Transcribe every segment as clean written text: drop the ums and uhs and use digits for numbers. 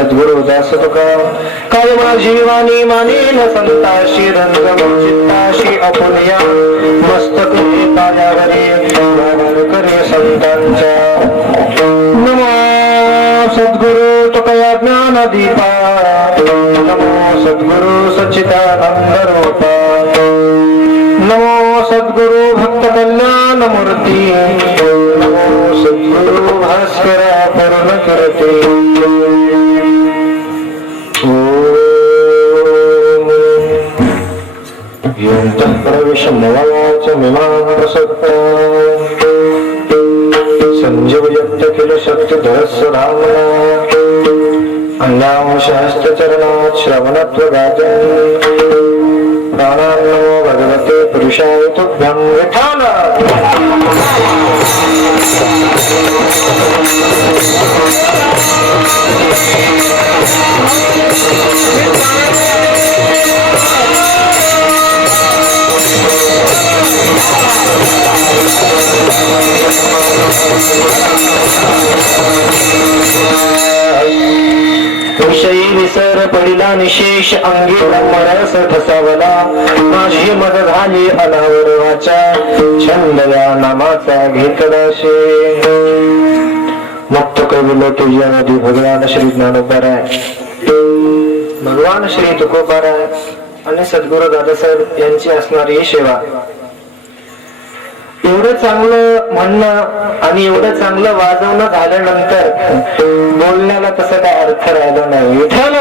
सद्गुरु दास तुका काय माझी वाणी मानेन संताशी रंगम चित्ताशी अपुनिया मस्तक ताज्यावरी करे संतांच्या नमो सद्गुरु तुकया ज्ञान दीपा नमो सद्गुरु सच्चिदानंद रूपा नमो सद्गुरु भक्त कल्याण मूर्ती नमो सद्गुरु भास्कर पूर्ण करते यंतः प्रविशमवाच मिमां प्रसक्ता संजीवयत्य किल शक्तिधरस्य धामना अन्यां शास्त्रचरणात् श्रवणत्वगाजन् प्राणान् नमो भगवते पुरुषाय तुभ्यं विठाल विषयी विसर पडिला निशेष अंगी ब्रह्मरस ठसावला माझी मद झाली अनावरवाचा छंद या नामाचा घेतलाशे मुक्त कविलो तुझ्या नदी भगवान श्री ज्ञानोबराय भगवान श्री तुकोबाराय आणि सद्गुरु दादासाहेब यांची असणारी ही सेवा एवढं चांगलं म्हणणं आणि एवढं चांगलं वाजवणं झाल्यानंतर बोलण्याला तसं काय अर्थ राहिला नाही विठ्ठल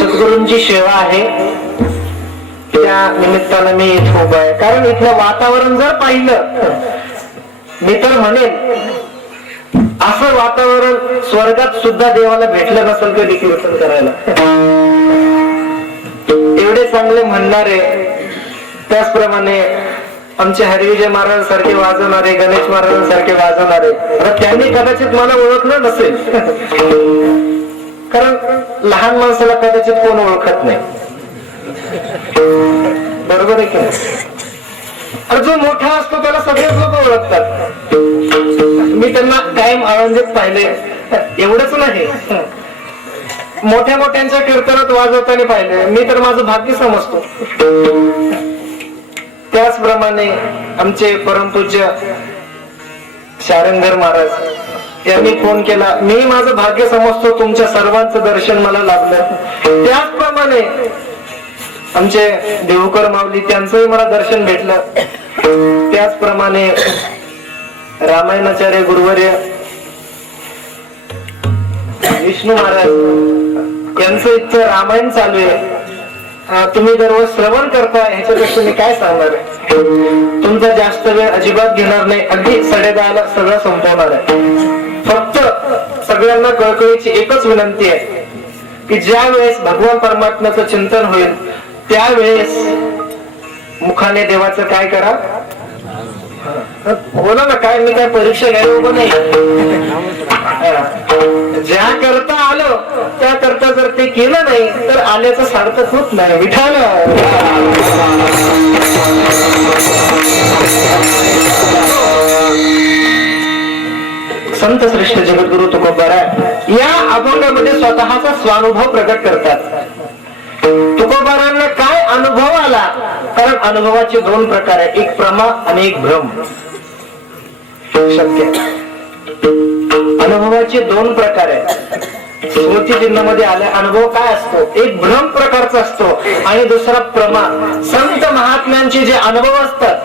सद्गुरूंची सेवा आहे त्या निमित्तानं मी इथं उभा आहे कारण इथलं वातावरण जर पाहिलं मी तर म्हणेन असं वातावरण स्वर्गात सुद्धा देवाला भेटलं नसेल कधी कीर्तन करायला एवढे चांगले म्हणणारे त्याचप्रमाणे आमचे हरिविजय महाराज सारखे वाजवणारे गणेश महाराजांसारखे वाजवणारे त्यांनी कदाचित मला ओळखलं नसेल कारण लहान माणसाला कदाचित कोण ओळखत नाही बरोबर आहे की आणि जो मोठा असतो त्याला सगळेच लोक ओळखतात मी त्यांना कायम आनंदित पाहिले एवढंच नाही मोठ्या मोठ्यांच्या कीर्तनात वाजवताना पाहिले मी तर माझं भाग्य समजतो त्याचप्रमाणे आमचे परमपूज्य शारंगर महाराज यांनी फोन केला मी माझं भाग्य समजतो तुमच्या सर्वांचं दर्शन मला लाभलं त्याचप्रमाणे आमचे देवकर माऊली त्यांचंही मला दर्शन भेटलं त्याचप्रमाणे रामायणाचार्य गुरुवर्य विष्णू महाराज यांचं इथं रामायण चालू आहे तुम्ही दररोज श्रवण करता ह्याच्यापेक्षा मी काय सांगणार आहे तुमचा जास्त वेळ अजिबात घेणार नाही अगदी 10:30ला सगळं संपवणार आहे फक्त सगळ्यांना कळकळीची एकच विनंती आहे की ज्या वेळेस भगवान परमात्म्याचं चिंतन होईल त्यावेळेस मुखाने देवाचं काय करा बोला ना काय मी काय परीक्षा घ्यायला उभं नाही ज्या करता आलो त्या करता जर ते केलं नाही तर आल्याचं सार्थक होत नाही विठाल संत श्रेष्ठ जगद्गुरु तुकोबाराय या अभंगामध्ये स्वतःचा स्वानुभव प्रकट करतात तुकोबारांना काय अनुभव आला कारण अनुभवाचे 2 प्रकार आहे एक प्रमा आणि एक भ्रम शक्य अनुभवाचे 2 प्रकार आहे स्मृती चिन्हामध्ये आले अनुभव काय असतो एक भ्रम प्रकारचा असतो आणि दुसरा प्रमा संत महात्म्यांचे जे अनुभव असतात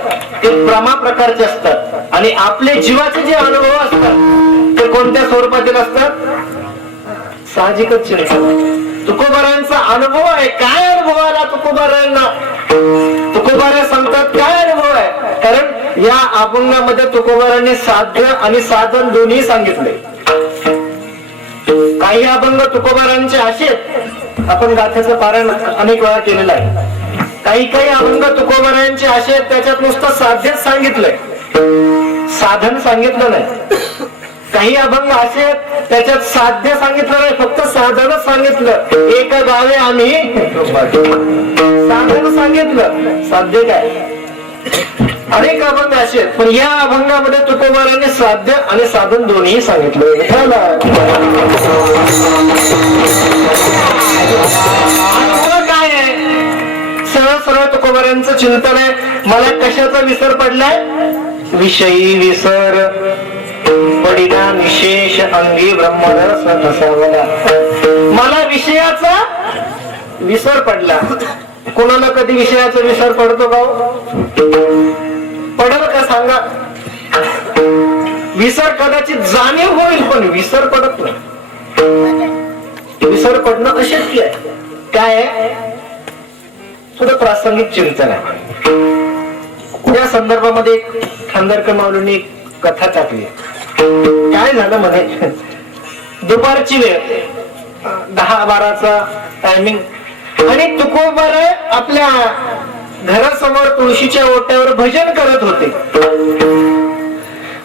ते प्रमा प्रकारचे असतात आणि आपले जीवाचे जे अनुभव असतात ते कोणत्या स्वरूपातील असतात साहजिकच चिंतन तुकोबारांचा अनुभव आहे काय अनुभव आला तुकोबारांना तुकोबारा सांगतात काय अनुभव आहे कारण या अभंगामध्ये तुकोबारांनी साध्य आणि साधन दोन्ही सांगितले काही अभंग तुकोबारांचे असेत आपण गाथ्याचं पारायण अनेक वेळा केलेलं आहे काही अभंग तुकोबारांचे असेत त्याच्यात नुसतं साध्यच सांगितलंय साधन सांगितलं नाही काही अभंग असे त्याच्यात साध्य सांगितलं नाही फक्त साधनच सांगितलं एक गावे आम्ही साधन सांगितलं साध्य काय अनेक अभंग असे आहेत, पण या अभंगामध्ये तुकोबाराने साध्य आणि साधन दोन्ही सांगितलं. काय आहे? सरळ सरळ तुकोबारांचं चिंतन आहे. मला कशाचा विसर पडलाय? विषयी विसर पडिला विशेष अंगी ब्रह्मरस नसावला. मला विषयाचा विसर पडला. कोणाला कधी विषयाचा विसर पडतो का? पडेल का सांगा? विसर कदाचित जाणीव होईल, पण विसर पडत नाही. विसर पडणं अशक्य आहे. काय आहे? थोडं प्रासंगिक चिंतन आहे. या संदर्भामध्ये खांदारकर माऊलींनी एक कथा टाकली. काय झालं म्हणे, दुपारची वेळ 10-12चा टायमिंग, आणि तुकोबार आपल्या घरासमोर तुळशीच्या ओट्यावर भजन करत होते.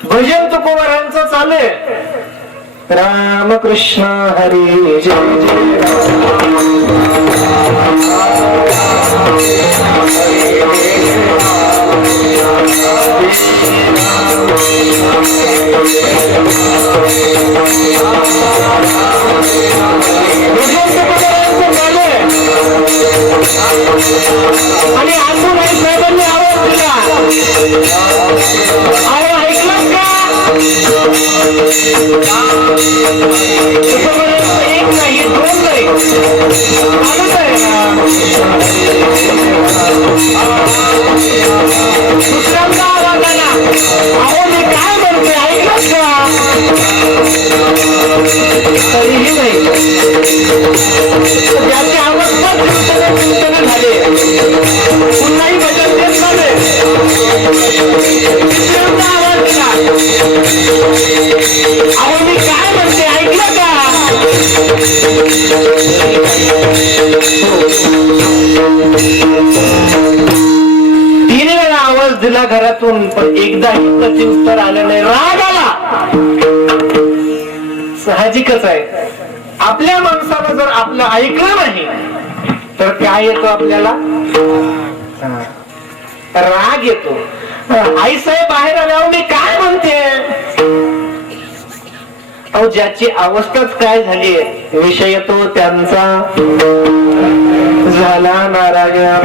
भजन तुकोबारांचं चालू आहे. रामकृष्ण हरी जय आणि अजून एक साहेबांनी आवाज दिला. अहो ऐकलं का? एक नाही, दोन नाही, दुसऱ्यांदा आवाज आला. अहो मी काय म्हणते ऐकलं का? तरीही नाही. त्याची अवस्था चिंतन झाले. पुन्हाही भजन देत झाले. दुसऱ्यांदा आवाज दिला. अहो मी काय म्हणते ऐकलं का? तीन वेळा आवाज दिला घरातून, पण एकदाही प्रत्युत्तर आलं नाही. राग आला. साहजिकच आहे. आपल्या माणसानं जर आपलं ऐकलं नाही तर काय येतो आपल्याला? राग येतो. आई साहेब बाहेर आल्यावर मी काय म्हणते? अहो ज्याची अवस्थाच काय झाली आहे, विषय तो त्यांचा झाला नारायण.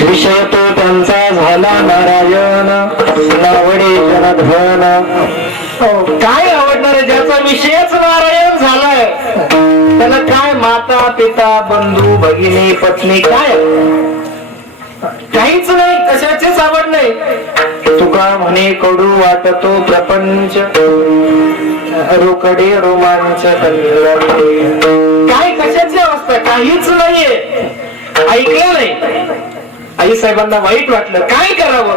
विषय तो त्यांचा झाला नारायण, नावडे जनार्दन. काय आवडणार आहे? ज्याचा विषयच नारायण झालाय त्याला काय माता पिता बंधू भगिनी पत्नी काय काहीच नाही, कशाचीच आवड नाही. तुका म्हणे कडू वाटतो प्रपंच, रोकडे रोमांच काय कशाची अवस्था? काहीच नाहीये. ऐकलं नाही. आई साहेबांना वाईट वाटलं. काय करावं?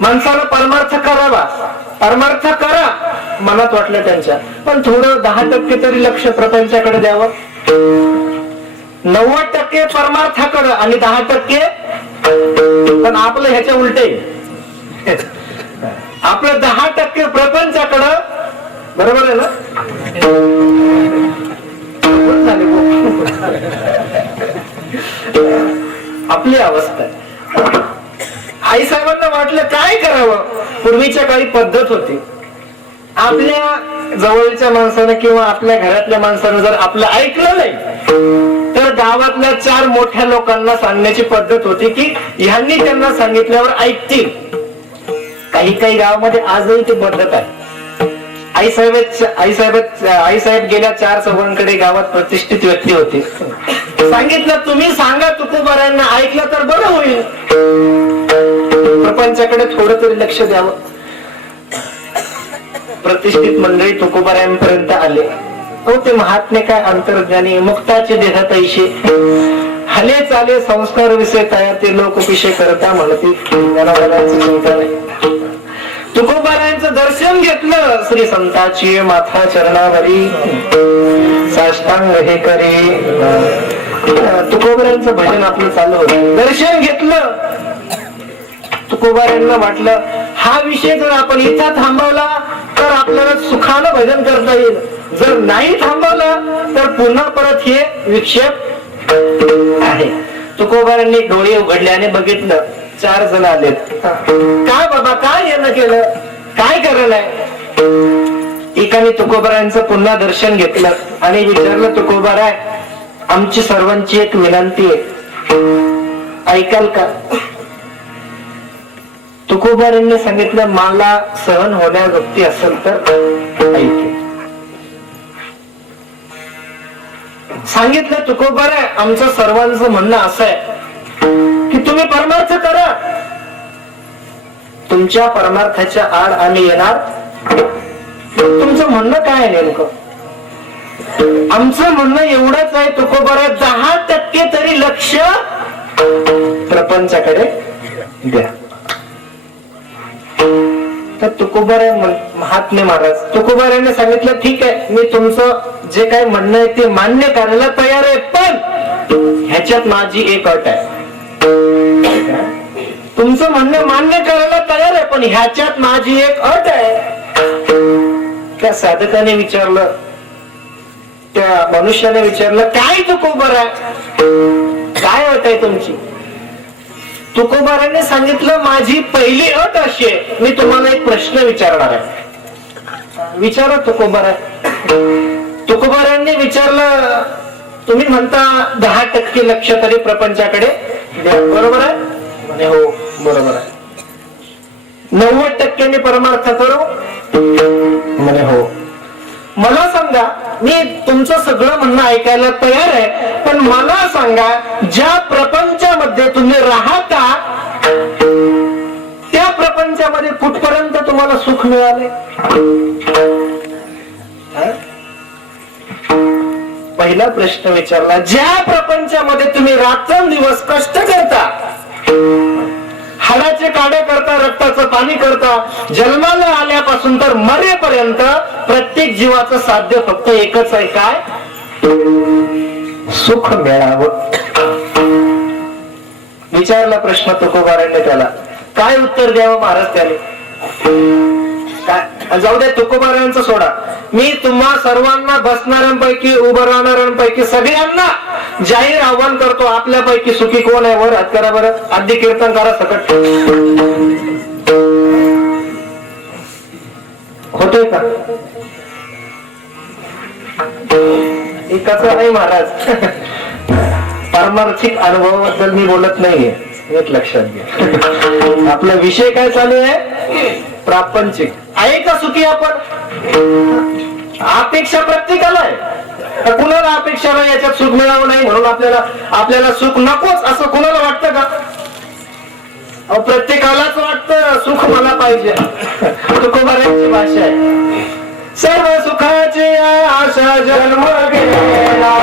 माणसाला परमार्थ करावा. परमार्थ करा मनात वाटलं त्यांच्या, पण थोडं 10% तरी लक्ष प्रपंचाकडे द्यावं. 90% परमार्थाकडे आणि 10%. पण आपलं ह्याच्या उलटे. आपलं 10% प्रपंचाकडं. बरोबर आहे ना? आपली अवस्था आहे. आई साहेबांना वाटलं काय करावं. पूर्वीच्या काळी पद्धत होती, आपल्या जवळच्या माणसानं किंवा आपल्या घरातल्या माणसानं जर आपलं ऐकलं नाही तर गावातल्या 4 मोठ्या लोकांना सांगण्याची पद्धत होती की ह्यांनी त्यांना सांगितल्यावर ऐकतील. काही गावामध्ये आजही ती पद्धत आहे. आई साहेब गेल्या 4 चौघांकडे गावात प्रतिष्ठित व्यक्ती होती. सांगितलं तुम्ही सांगा तुकोबारांना, ऐकलं तर बरं होईल. प्रपंचाकडे थोडं तरी लक्ष द्यावं. प्रतिष्ठित मंडळी तुकोबारायांपर्यंत आले. ते महात्मे काय अंतर्ज्ञानी, मुक्ताचे देह तैशे, हले चाले संस्कार विषय तयार, ते लोक पिशे करता म्हणते चिंता नाही. तुकोबारायांचं दर्शन घेतलं, श्री संताची माथा चरणावरी साष्टांग हे करी. तुकोबारायांचं भजन आपलं चालू होतं. दर्शन घेतलं, तुकोबारायांना वाटलं हा विषय जर आपण इथं थांबवला तर आपल्याला सुखानं भजन करता येईल, जर नाही थांबवला तर पुन्हा परत हे विक्षेप आहे. तुकोबारांनी डोळे उघडले आणि बघितलं 4 जण आलेत. काय बाबा, काय यानं केलं, काय करायलाय? एकाने तुकोबारांचं पुन्हा दर्शन घेतलं आणि विचारलं, तुकोबाराय आमची सर्वांची एक विनंती आहे, ऐकाल का? तुकोबारांनी सांगितलं, मला सहन होण्याजोगती असेल तर ऐके. सांगितलं, तुकोबाराय आमचं सर्वांचं म्हणणं असं आहे की तुम्ही परमार्थ करा. तुमच्या परमार्थाच्या आड आम्ही येणार. तुमचं म्हणणं काय आहे नेमकं? आमचं म्हणणं एवढंच आहे तुकोबाराय, 10% तरी लक्ष प्रपंचाकडे द्या. तर तुकोबाराय महात्मे महाराज तुकोबारायांनी सांगितलं, ठीक आहे मी तुमचं जे काही म्हणणं आहे ते मान्य करायला तयार आहे, पण ह्याच्यात माझी एक अट आहे. तुमचं म्हणणं मान्य करायला तयार आहे, पण ह्याच्यात माझी एक अट आहे. त्या साधकाने विचारलं, त्या मनुष्याने विचारलं, काय तुकोबाराय, काय अट आहे तुमची? तुकोबारांनी सांगितलं, माझी पहिली अट अशी आहे, मी तुम्हाला एक प्रश्न विचारणार आहे. विचारा तुकोबाराय. तुकोबारांनी विचारलं, तुम्ही म्हणता 10% लक्ष तरी प्रपंचाकडे द्या, बरोबर आहे? म्हणे हो बरोबर आहे. 90% परमार्थ करू? म्हणे हो. मला सांगा, मी तुमचं सगळं म्हणणं ऐकायला तयार आहे, पण मला सांगा ज्या प्रपंचामध्ये तुम्ही राहता त्या प्रपंचामध्ये कुठपर्यंत तुम्हाला सुख मिळाले? पहिला प्रश्न विचारला, ज्या प्रपंचामध्ये तुम्ही रात्रंदिवस कष्ट करता, हाडाचे काढे करता, रक्ताचं पाणी करता, जन्माला आल्यापासून तर मरेपर्यंत प्रत्येक जीवाचं साध्य फक्त एकच आहे, काय? सुख मिळावं. विचारला प्रश्न तुकोबारांनी. त्याला काय उत्तर द्यावं महाराज त्याने? काय जाऊ द्या, तुकोबारांचं सोडा. मी तुम्हा सर्वांना बसणाऱ्यांपैकी, उभं राहणाऱ्यांपैकी सगळ्यांना जाहीर आव्हान करतो, आपल्यापैकी सुखी कोण आहे? वर हात करा बरं. आधी कीर्तन करा सकट. होतोय का? एकाच नाही महाराज. पारमार्थिक अनुभवाबद्दल मी बोलत नाहीये, एक लक्षात घ्या. आपला विषय काय चालू आहे? प्रापंचिक. आहे का सुखी आपण? अपेक्षा प्रत्येकाला आहे. कुणाला अपेक्षा नाही याच्यात सुख मिळावं नाही म्हणून आपल्याला सुख नकोच असं कुणाला वाटतं का? प्रत्येकालाच वाटतं सुख मला पाहिजे. तुकोबारांची भाषा आहे, सर्व सुखाची आशा जन्म गेला,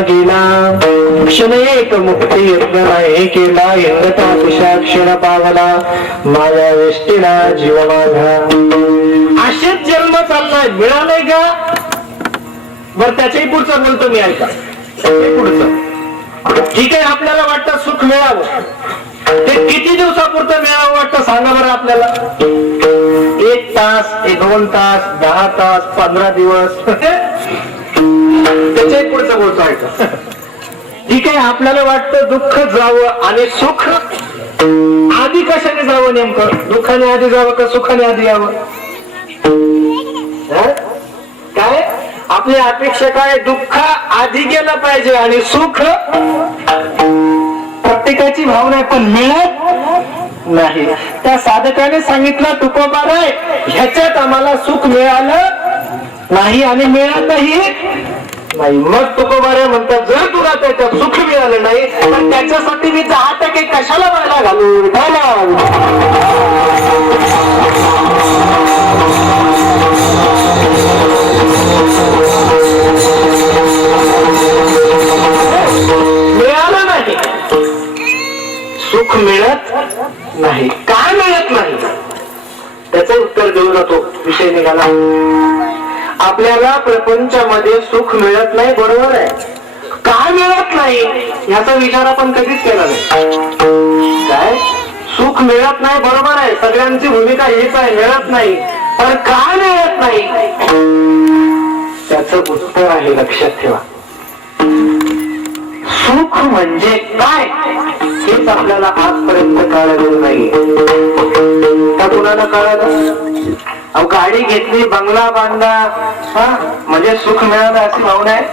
जन्म गेला, क्षण एक मुक्ती यत्न नाही केला, इंगता तुषा क्षण पावला, माझ्या वेष्टीला जीव माझा. असेच जन्म चाललाय, मिळालंय का? बर त्याच्याही पुढचं बोलतो मी, ऐका. पुढचं ठीक आहे, आपल्याला वाटतं सुख मिळावं, ते किती दिवसापुरतं मिळावं वाटतं सांगा बरं आपल्याला. 1 तास, 2 तास, 10 तास, 15 दिवस, त्याच्याही पुढचं बोलतो ऐका. ठीक आहे, आपल्याला वाटतं दुःख जावं आणि सुख आधी कशाने जावं? नेमकं दुःखाने आधी जावं का सुखाने आधी यावं? काय आपली अपेक्षा काय? दुःख आधी गेलं पाहिजे आणि सुख, प्रत्येकाची भावना आहे पण मिळत नाही. त्या साधकाने सांगितलं तुकोबाराय, ह्याच्यात आम्हाला सुख मिळालं नाही आणि मिळतही नाही. मग तुकोबाराय म्हणतात, जर तुला त्याच्यात सुख मिळालं नाही तर त्याच्यासाठी मी 10% कशाला व्हायला घालू? मिळालं नाही, सुख मिळत नाही. काय मिळत नाही त्याचं उत्तर देऊ जातो. विषय निघाला, आपल्याला प्रपंचामध्ये सुख मिळत नाही, बरोबर आहे. काय मिळत नाही याचा विचार आपण कधीच केला नाही. काय सुख मिळत नाही, बरोबर आहे, सगळ्यांची भूमिका हीच आहे, मिळत नाही. पण काय मिळत नाही त्याचं उत्तर आहे, लक्षात ठेवा. सुख म्हणजे काय हेच आपल्याला आजपर्यंत कळलेलं नाही. का कुणाला कळालं? अहो गाडी घेतली, बंगला बांधला, म्हणजे सुख मिळालं अशी भावना आहे.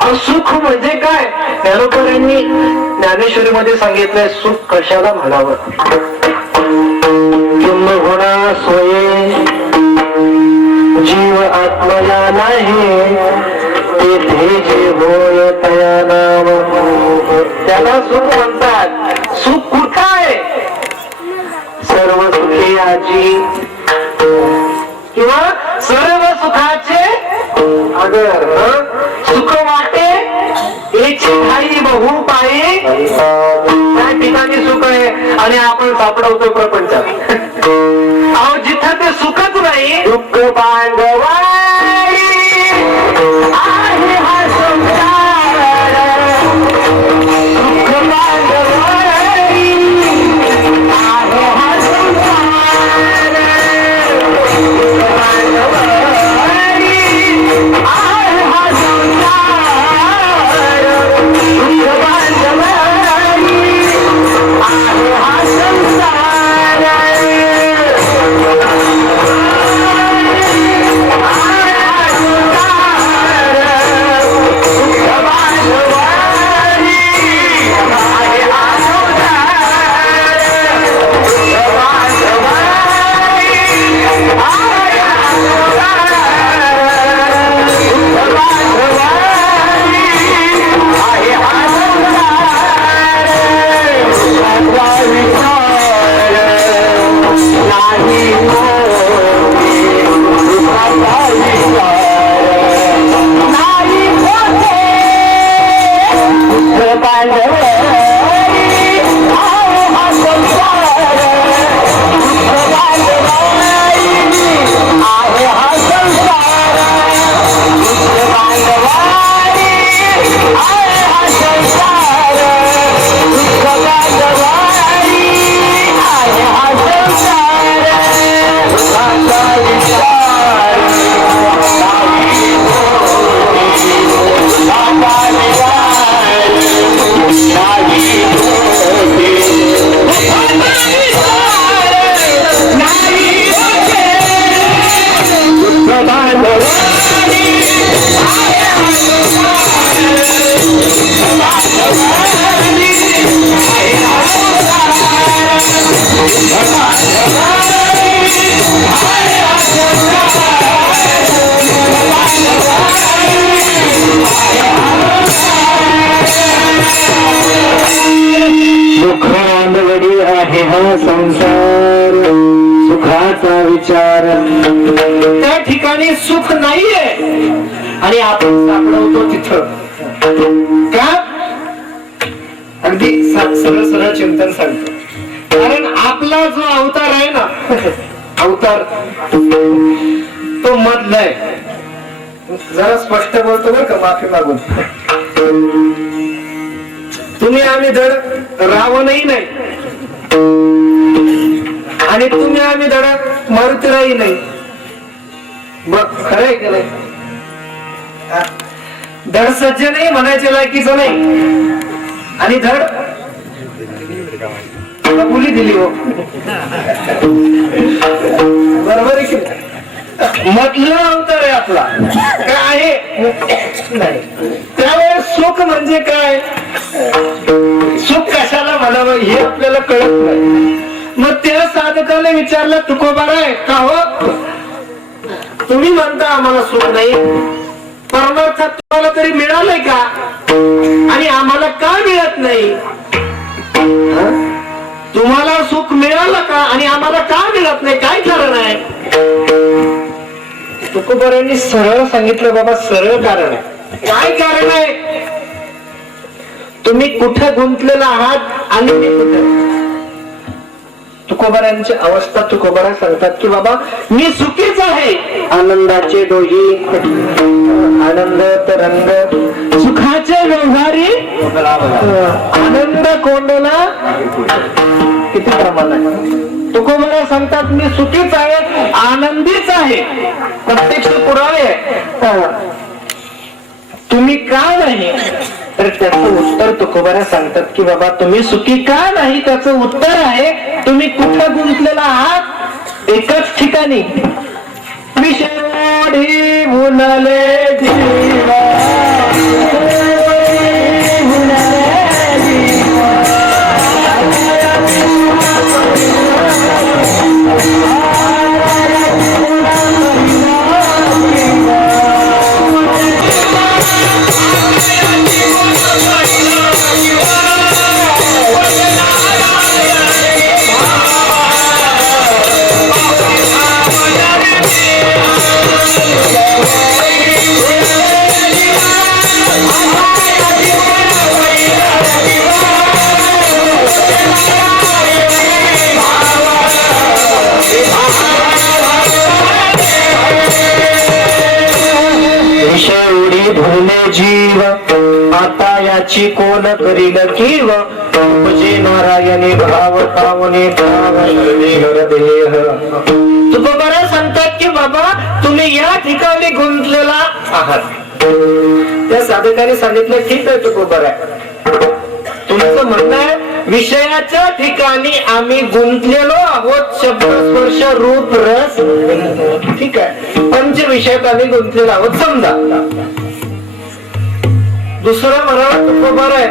अहो सुख म्हणजे काय? ज्ञानोबरांनी ज्ञानेश्वरीमध्ये सांगितलंय, सुख कशाला म्हणावं. तुम होणा सोये जीव आत्मला नाही, तेथे जे होय तया नाम, त्याला सुख म्हणतात. सुख कुठं आहे? सर्व सुखे आजी किंवा सर्व सुखाचे अगर सुख वाटे याची भाई बहु पायी, त्या ठिकाणी सुख आहे आणि आपण सापडवतो प्रपंचात. अहो जिथं ते सुखच नाही, दुःख बांधवाई आहे हा संसार, दुःख बांधवाई आहे हा संसार, दुःख बांधवाई आहे हा संसार, दुःख बांधवाई आहे हा संसार. संसार सुखाचा विचार, त्या ठिकाणी सुख नाहीये आणि आपण सापडवतो तिथं. सरळ सरळ चिंतन सांगतो. कारण आपला जो अवतार आहे ना, अवतार तो मधला आहे. जरा स्पष्ट बोलतो बरं का, माफी मागून. तुम्ही आम्ही धड रावणही नाही आणि तुम्ही आम्ही धड मारुतीराही नाही. मग खरं आहे की नाही? धड सज्जनही म्हणायचे लायकीचं नाही आणि धड बोली दिली हो. बरोबर आहे की मधला अवतार आहे आपला. काय आहे नाही. त्यावेळेस सुख म्हणजे काय, सुख कशाला म्हणावं हे आपल्याला कळत नाही. मग त्या साधकाला विचारलं, तुकोबारा आहे का हो? तुम्ही म्हणता आम्हाला सुख नाही, परमार्थात तुम्हाला तरी मिळालंय का? आणि आम्हाला का मिळत नाही? तुम्हाला सुख मिळालं का आणि आम्हाला का मिळत नाही? काय कारण आहे? तुकोबारांनी सरळ सांगितलं, बाबा सरळ कारण आहे. काय कारण आहे? तुम्ही कुठे गुंतलेला आहात आणि मी कुठे? तुकोबारांची अवस्था तुकोबारा सांगतात की बाबा मी सुखीच आहे. आनंदाचे डोही, आनंद तरंग, सुखाचे व्यवहारी आनंद कोंडला किती प्रमाण आहे. तुकोबारा सांगतात मी सुखीच आहे, आनंदीच आहे. प्रत्यक्ष पुरावे आहे. तुम्ही का नाही? तर त्याचं उत्तर तुकोबारा सांगतात की बाबा तुम्ही सुखी का नाही, त्याचं उत्तर आहे तुम्ही कुठं गुंतलेला आहात? एकच ठिकाणी. विषयोढी भुनले जीवा, जीव आता याची कोण करील कीव, उपजे नारायणी भाव पावने भाव देह. तुकोबारा सांगतात की बाबा तुम्ही या ठिकाणी गुंतलेला आहात. त्या साधकाने सांगितलं ठीक आहे तुकोबारा, तुमचं म्हणणं आहे विषयाच्या ठिकाणी आम्ही गुंतलेलो आहोत. शब्द स्पर्श रूप रस, ठीक आहे, पंच विषयात आम्ही गुंतलेलो आहोत समजा. दुसरं म्हणाला तुकोबारा आहे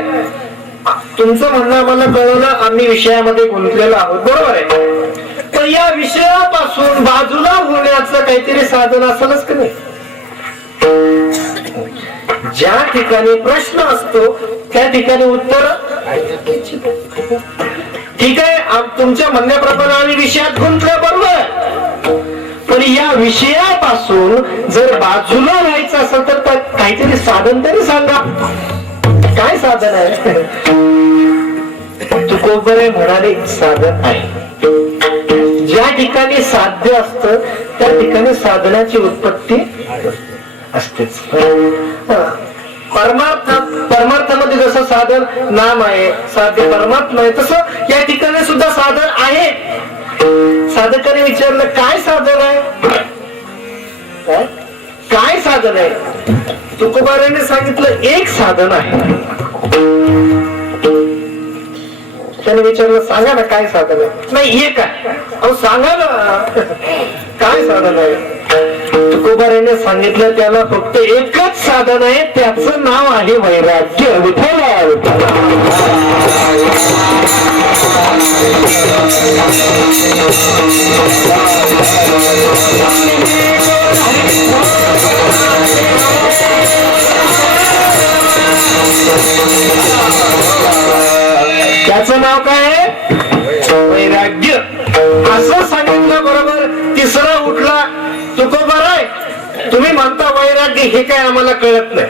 तुमचं म्हणणं आम्हाला कळलं, आम्ही विषयामध्ये गुंतलेलो आहोत, बरोबर आहे. पण या विषयापासून बाजूला होण्याचं काहीतरी साधन असेलच की नाही? ज्या ठिकाणी प्रश्न असतो त्या ठिकाणी उत्तर. ठीक आहे, तुमच्या म्हणण्याप्रमाणे आम्ही विषयात गुंतलो, बरोबर. पण या विषयापासून जर बाजूला राहायचं असेल तर काहीतरी साधन तरी सांगा. काय साधन आहे? तुकोबारा म्हणाले साधन आहे. ज्या ठिकाणी साध्य असतं त्या ठिकाणी साधनाची उत्पत्ती असतेच. परमार्थामध्ये जसं साधन नाम आहे, साध्य परमात्मा आहे, तसं या ठिकाणी सुद्धा साधन आहे. साधकाने विचारलं काय साधन आहे, काय साधन आहे? तुकोबाराने सांगितलं एक साधन आहे. त्याने विचारलं सांगा ना काय साधन आहे? नाही हे काय? अहो सांगा ना काय साधन आहे? तुकोबाराने सांगितलं त्याला फक्त एकच साधन आहे, त्याचं नाव आहे वैराग्य. विठ्ठल त्याचं नाव काय आहे? वैराग्य. असं सांगितलं बरोबर. तिसरा उठला तुकोबारा आहे तुम्ही म्हणता वैराग्य, हे काय आम्हाला कळत नाही.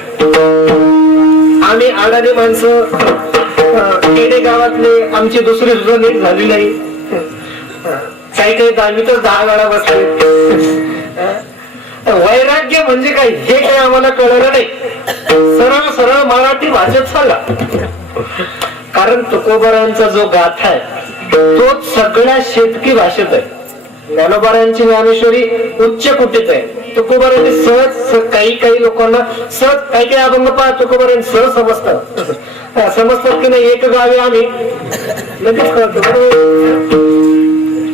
आम्ही अडाणी माणसं, खेडे गावातले आमची दुसरी सुद्धा नीट झाली नाही, काही काही दहावीतच 10 वेळा बसले. वैराग्य म्हणजे काय हे काही आम्हाला कळलं नाही. सरळ सरळ मराठी भाषेत सांगा. कारण तुकोबारायांचा जो गाथा आहे तो सगळ्या शेतकी भाषेत आहे. ज्ञानोबारायांची ज्ञानेश्वरी उच्च कुटीत आहे. तुकोबारायांनी सहज काही काही लोकांना सहज काही काही अभंग पहा तुकोबारायांनी सहज समजतात की नाही. एक गावी आम्ही लगेच कळतो.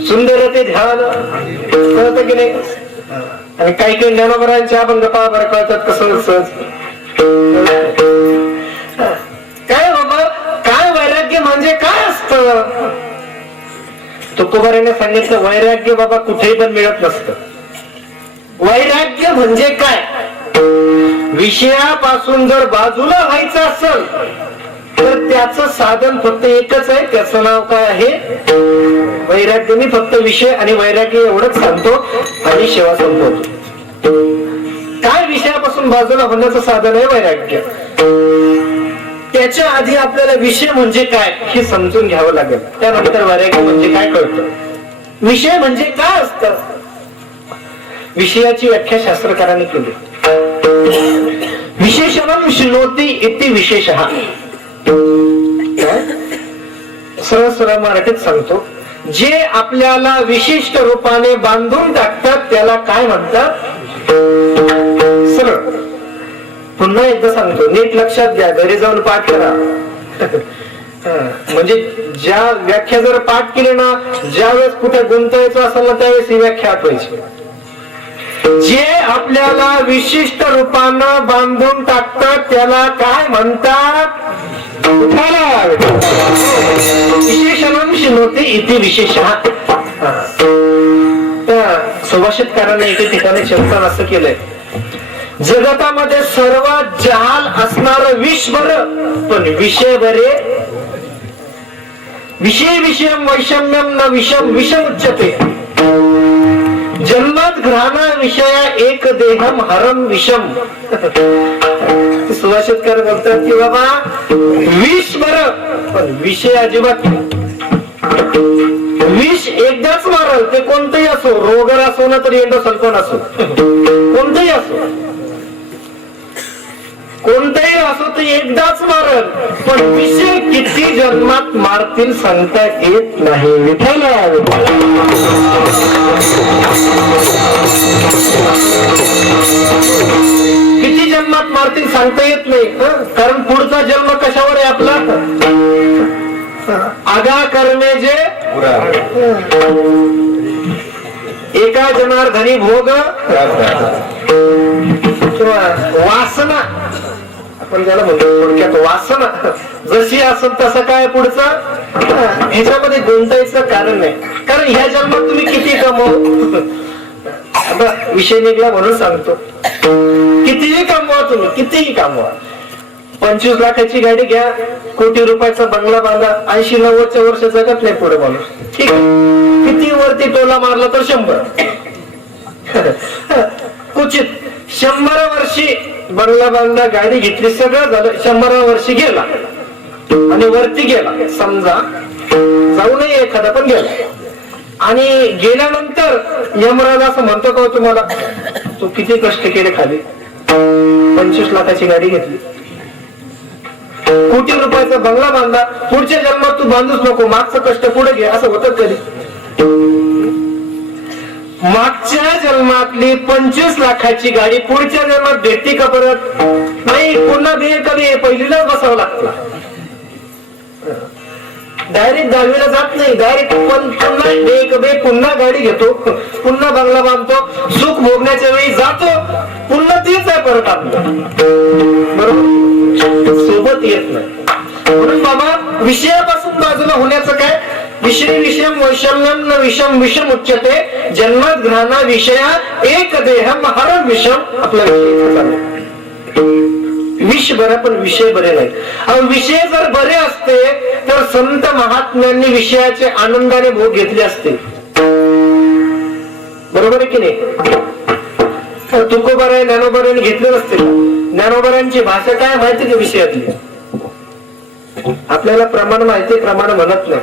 सुंदर ते ध्यान कळत की नाही. आणि काही काही ज्ञानोबारायांचे अभंग पहा बरं कळतात कसं सहज. काय बाबा काय वैराग्य म्हणजे काय असतं. तुकोबाराने सांगितलं वैराग्य बाबा कुठेही पण मिळत नसतं. वैराग्य म्हणजे काय, विषयापासून जर बाजूला व्हायचं असेल तर त्याचं साधन फक्त एकच आहे. त्याचं नाव काय आहे, वैराग्य. मी फक्त विषय आणि वैराग्य एवढंच सांगतो आणि सेवा संपवतो. काय विषयापासून बाजूला होण्याचं साधन आहे वैराग्य. त्याच्या आधी आपल्याला विषय म्हणजे काय हे समजून घ्यावं लागेल. त्यानंतर वैराग्य म्हणजे काय कळतं. विषय म्हणजे काय असतं. विषयाची व्याख्या शास्त्रकारांनी केली. विशेषणं शृणोति इति विशेषः. सरळ सरळ मराठीत सांगतो. जे आपल्याला विशिष्ट रूपाने बांधून टाकतात त्याला काय म्हणतात. सरळ पुन्हा एकदा सांगतो, नीट लक्षात घ्या, घरी जाऊन पाठ करा. म्हणजे ज्या व्याख्या जर पाठ केली ना, ज्या वेळेस कुठे गुंतायचं असेल ना त्यावेळेस ही व्याख्या आठवायची. जे आपल्याला विशिष्ट रूपानं बांधून टाकतात त्याला काय म्हणतात. विशेषणं शृणोति इति विशेषः. सुभाषितकारांनी एके ठिकाणी शब्दात असं केलंय, जगतामध्ये सर्वात जहाल असणार विष बरं पण विषय बरे. विषय विषयम वैषम्यम न विषम विषम उच्यते. जन्मात घ्राणा विषया एक देहम हरम विषम. सुभाषितकार बोलतात की बाबा विष बरं पण विषय अजिबात. विष एकदाच मारल ते कोणतंही असो, रोगर असो ना तरी एंडोसल्फान असो, कोणतंही असो, कोणताही असो ते एकदाच मारल. पण विषय किती जन्मात मारतील सांगता येत नाही. किती जन्मात मारतील सांगता येत नाही. कारण पुढचा जन्म कशावर आहे आपला. आगा कर्मे जे एका जनार्दनी भोग वासना. आपण त्याला म्हणतो थोडक्यात वासना जशी असेल तसं काय पुढचा. ह्याच्यामध्ये गुंतायचं कारण नाही. कारण ह्या जन्मात तुम्ही किती कमव. आता विषय निघला म्हणून सांगतो, कितीही कमवा तुम्ही, कितीही कमवा. 25 लाखाची गाडी घ्या, कोटी रुपयाचा बंगला बांधा, 80-90 वर्ष जगत नाही पुढे माणूस. ठीक आहे, किती वरती टोला मारला तर 100. क्वचित 100 वर्षी बंगला बांधला, गाडी घेतली, सगळं झालं, 100 वर्षी गेला आणि वरती गेला. समजा जाऊ नये एखादा पण गेला आणि गेल्यानंतर यमराज असं म्हणतो का तुम्हाला, तू किती कष्ट केले खाली, 25 लाखाची गाडी घेतली, कोटी रुपयाचा बंगला बांधला, पुढच्या जन्मात तू बांधूच नको, मागचं कष्ट पुढे घे, असं होतं कधी. मागच्या जन्मातली 25 लाखाची गाडी पुढच्या जन्मात भेटते का परत नाही. पुन्हा बिये कधी पहिलीलाच बसावं लागतं. डायरेक्ट 10वीला जात नाही, डायरेक्ट पुन्हा गाडी घेतो, पुन्हा बंगला बांधतो, सुख भोगण्याच्या वेळी जातो, पुन्हा तीच आहे परत आपलं. बरोबर, सोबत येत नाही. म्हणून बाबा विषयापासून बाजूला होण्याचं काय. विषय विषम वैषम्यम न विषम विषम उच्यते. जन्मात घ्राणा विषया एक देहम हरम विषम. आपला विष बरं पण विषय बरे नाही. विषय जर बरे असते तर संत महात्म्यांनी विषयाचे आनंदाने भोग घेतले असते. बरोबर आहे की नाही. तुकोबाराय ज्ञानोबारायांनी घेतले नसते. ज्ञानोबारायांची भाषा काय माहिती का विषयातली. आपल्याला प्रमाण माहिती, प्रमाण म्हणत नाही.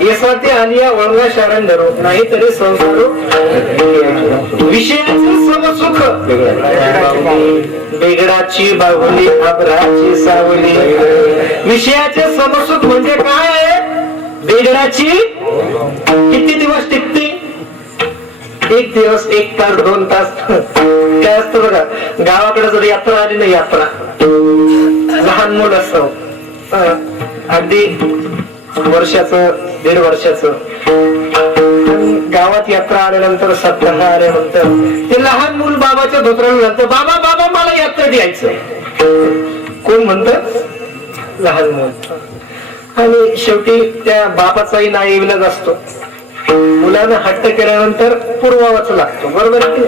येसाते आलिया वळगा शारण धरो नाही तरी संसारो विषयाचे समसुख बेगडाची बाहुली आभराची सावली. विषयाचे समसुख म्हणजे काय आहे? बेगडाची किती दिवस टिकते? एक दिवस, एक तास, 2 तास. काय असतं बघा, गावाकडे जर यात्रा आली ना, यात्रा, लहान मुलं असतं अगदी वर्षाचं, 1.5 वर्षाचं, गावात यात्रा आल्यानंतर, सप्ताह आल्यानंतर ते लहान मूल बाबाच्या धोत्राला म्हणतं, बाबा बाबा मला यात्रेत यायचंय. कोण म्हणत? लहान मूल. आणि शेवटी त्या बापाचाही नाईलाज असतो. मुलानं हट्ट केल्यानंतर पुरवावाच लागतो, बरोबर आहे.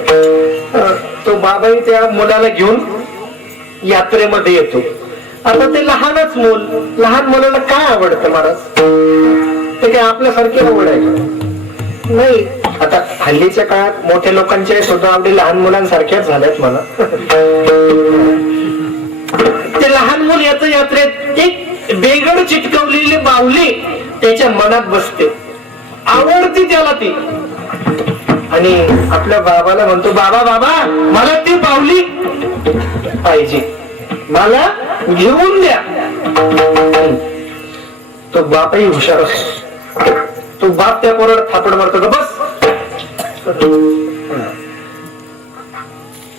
तो बाबाही त्या मुलाला घेऊन यात्रेमध्ये येतो. आता ते लहानच मूल, लहान मुलाला काय आवडतं महाराज? ते काय आपल्यासारखे आवड आहे नाही. आता हल्लीच्या काळात मोठ्या लोकांच्या सुद्धा आवडी लहान मुलांसारख्याच झाल्यात मला. ते लहान मुल येतं यात्रेत, एक बेगड चिटकवलेली बाहुली त्याच्या मनात बसते, आवडती त्याला ती. आणि आपल्या बाबाला म्हणतो, बाबा बाबा मला ती बाहुली पाहिजे, मला घेऊन द्या. तो बापही हुशार असतो. तो बाप त्या पोराला थापड मारतो, बस.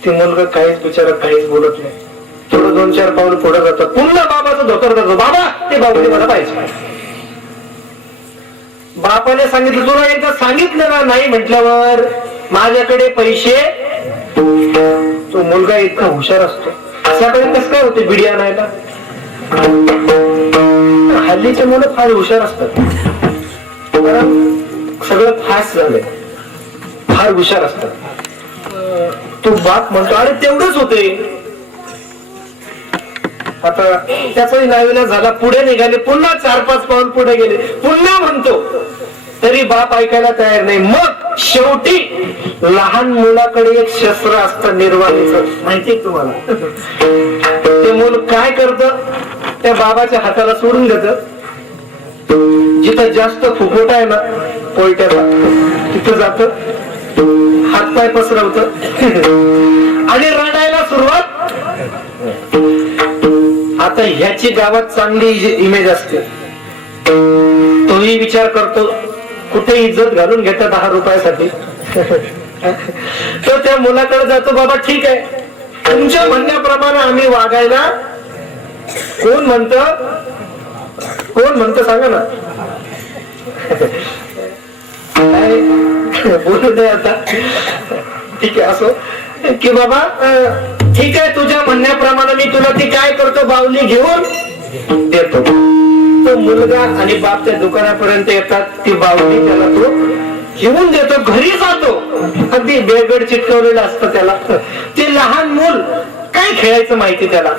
ते मुलगा काहीच बिचारा काहीच बोलत नाही. थोडं 2-4 पाऊल पुढे जातं, पुन्हा बाबाचं धोतर जातो, बाबा ते बाबूने मला पाहिजे. बापाने सांगितलं, तुला एकदा सांगितलं ना नाही म्हटल्यावर, माझ्याकडे पैसे. तो मुलगा इतका हुशार असतो. सकाळी कसं काय होते बिडी आणायला? हल्लीचे मुलं फार हुशार असतात, सगळं फास्ट झालंय, फार हुशार असतात. तो बाप म्हणतो, अरे तेवढंच होते. आता त्याचाही नाविलाज झाला, पुढे निघाले, पुन्हा 4-5 पाऊल पुढे गेले, पुन्हा म्हणतो, तरी बाप ऐकायला तयार नाही. मग शेवटी लहान मुलाकडे एक शस्त्र असतं निर्वाणीचं, माहितीये तुम्हाला. ते मूल काय करतं, त्या बाबाच्या हाताला सोडून देत. जिथं जास्त फुफुट आहे ना पोयट्याचा, तिथं जात, हातपाय पसरवत आणि रडायला सुरुवात. आता ह्याची गावात चांगली इमेज असते. तोही विचार करतो, कुठे इज्जत घालून घेतात 10 रुपयासाठी. तो त्या मुलाकडे जातो, बाबा ठीक आहे, तुमच्या म्हणण्याप्रमाणे आम्ही वागायला. कोण म्हणत, कोण म्हणत सांगा ना. बोलू दे आता, ठीक आहे असो, की बाबा ठीक आहे, तुझ्या म्हणण्याप्रमाणे मी तुला ती काय करतो, बाहुली घेऊन देतो. तो मुलगा आणि बाप त्या दुकानापर्यंत येतात, ती बाहुली त्याला तो घेऊन देतो, घरी जातो. अगदी बेगड चिटकवलेलं असतं त्याला. ते लहान मूल काय खेळायचं माहिती त्याला.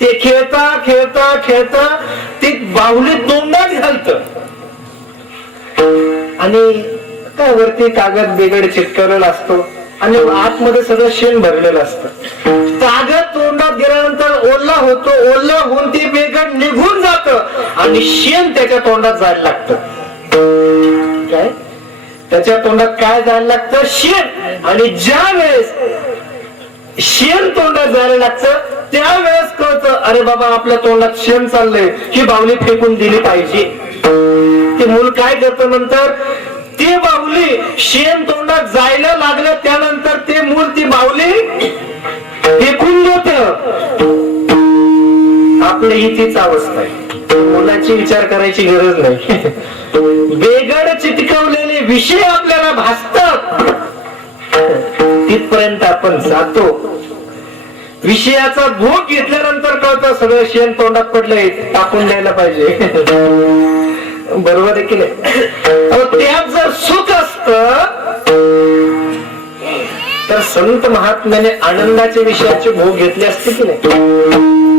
ते खेळता खेळता खेळता ती बाहुली तोंडात घालत, आणि काय वरती कागद बेगड चिटकवलेला असतो आणि आतमध्ये सगळं शेण भरलेलं असतं. कागद तोंडात गेल्यानंतर ओला होतो, ओला होऊन ते बेगड निघून जात आणि शेण त्याच्या तोंडात जायला लागतं. काय त्याच्या तोंडात काय जायला लागतं? शेण. आणि ज्या वेळेस शेण तोंडात जायला लागतं त्यावेळेस कळतं, अरे बाबा आपल्या तोंडात शेण चाललंय, ही बाहुली फेकून दिली पाहिजे. ते मूल काय करतं नंतर, ती बाहुली शेण तोंडात जायला लागलं त्यानंतर ते मूल ती बाहुली फेकून देत. आपली ही तीच अवस्था आहे. मुलाची विचार करायची गरज नाही. बेगड चिटकवलेले विषय आपल्याला भासतात, तिथपर्यंत आपण जातो. विषयाचा भोग घेतल्यानंतर कळतं सगळं शेण तोंडात पडलंय, टाकून द्यायला पाहिजे. बरोबर आहे की नाही? त्यात जर सुख असत तर संत महात्म्याने आनंदाचे विषयाचे भोग घेतले असते की नाही?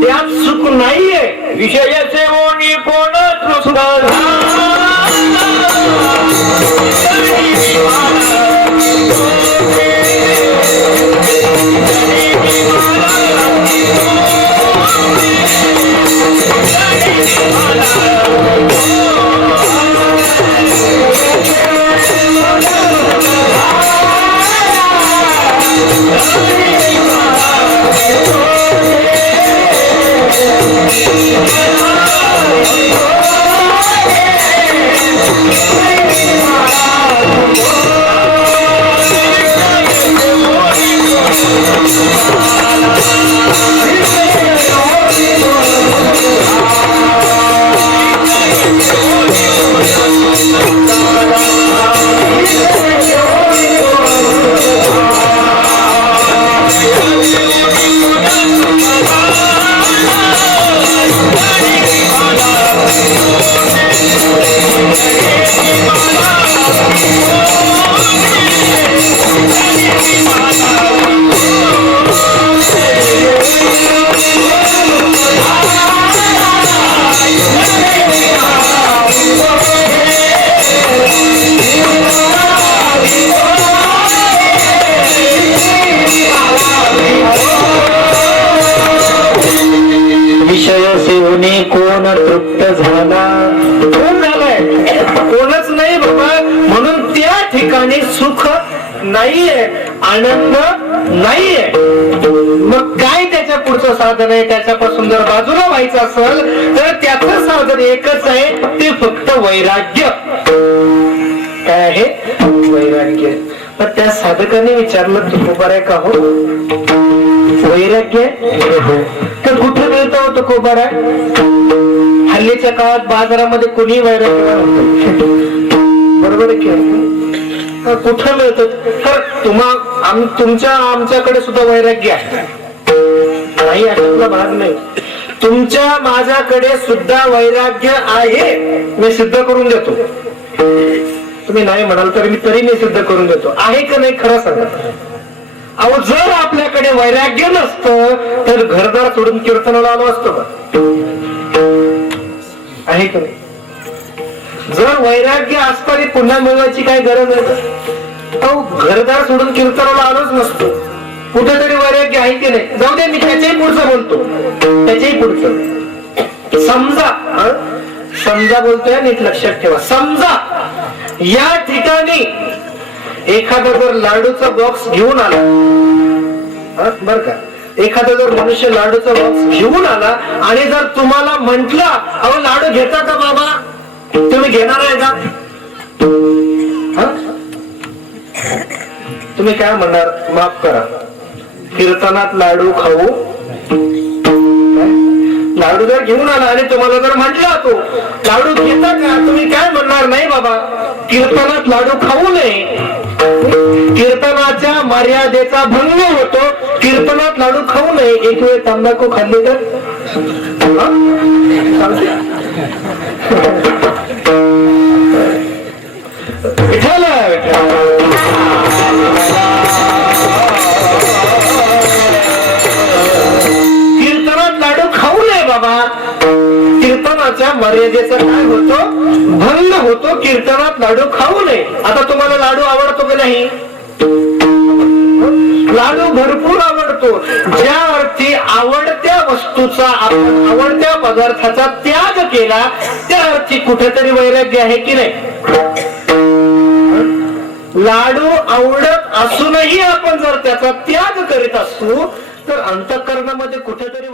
त्यात सुख नाहीये. विषयाचे ओणी कोण तृष्णा तृप्त झाला. कोण झालाय? कोणच नाही बाबा. म्हणून त्या ठिकाणी सुख नाहीये, आनंद नाहीये. मग काय त्याच्या पुढचं साधन आहे? त्याच्यापासून जर बाजूला व्हायचं असेल तर त्याचं साधन एकच आहे, ते फक्त वैराग्य. काय आहे? वैराग्य. पण त्या साधकाने विचारलं, तुकोबार आहे का? हो. वैराग्य तर कुठे मिळतं होतं तुकोबार? हल्लीच्या काळात बाजारामध्ये कोणी वैराग्य होत, बरोबर आहे की? कुठं मिळतं? तर तुमच्या आमच्याकडे सुद्धा वैराग्य आहे, नाही अशातला भाग नाही. तुमच्या माझ्याकडे सुद्धा वैराग्य आहे, मी सिद्ध करून देतो. तुम्ही नाही म्हणाल तरी मी सिद्ध करून देतो. आहे का नाही खरं सांगा. अहो, जर आपल्याकडे वैराग्य नसतं तर घरदार सोडून कीर्तनाला आलो असतो का? आहे का नाही? जर वैराग्य असताना पुन्हा मिळवायची काय गरज आहे? अहो, घरदार सोडून कीर्तनाला आलोच नसतो. कुठेतरी वैराग्य आहे की नाही? जाऊ दे, मी त्याच्याही पुढचं बोलतो. त्याच्याही पुढचं समजा बोलतोय, नीट लक्षात ठेवा. समजा या ठिकाणी एखादा जर लाडूचा बॉक्स घेऊन आला, बर का, एखादा जर मनुष्य लाडूचा बॉक्स घेऊन आला आणि जर तुम्हाला म्हंटल, अहो लाडू घेता का बाबा? तुम्ही घेणार आहे का? तुम्ही काय म्हणणार? माफ करा, कीर्तनात लाडू खाऊ. लाडू जर घेऊन आला आणि तुम्हाला जर म्हटला तो लाडू घेता का, तुम्ही काय म्हणणार? नाही बाबा, कीर्तनात लाडू खाऊ नये. कीर्तनाच्या मर्यादेचा भंग होतो. कीर्तनात लाडू खाऊ नये. एक वेळ तंबाखू खाल्ली तर कीर्तनात लाडू खाऊ नये बाबा. कीर्तनाच्या मर्यादेचा काय होतो? भंग होतो. कीर्तनात लाडू खाऊ नये. आता तुम्हाला लाडू आवडतो की नाही? लाडू भरपूर आवडतो. ज्या अर्थी आवडत्या वस्तूचा, आवडत्या पदार्थाचा त्याग केला, त्या अर्थी कुठेतरी वैराग्य आहे की नाही? लाडू आवडत असूनही आपण जर त्याचा त्याग करीत असू तर अंतःकरणामध्ये कुठेतरी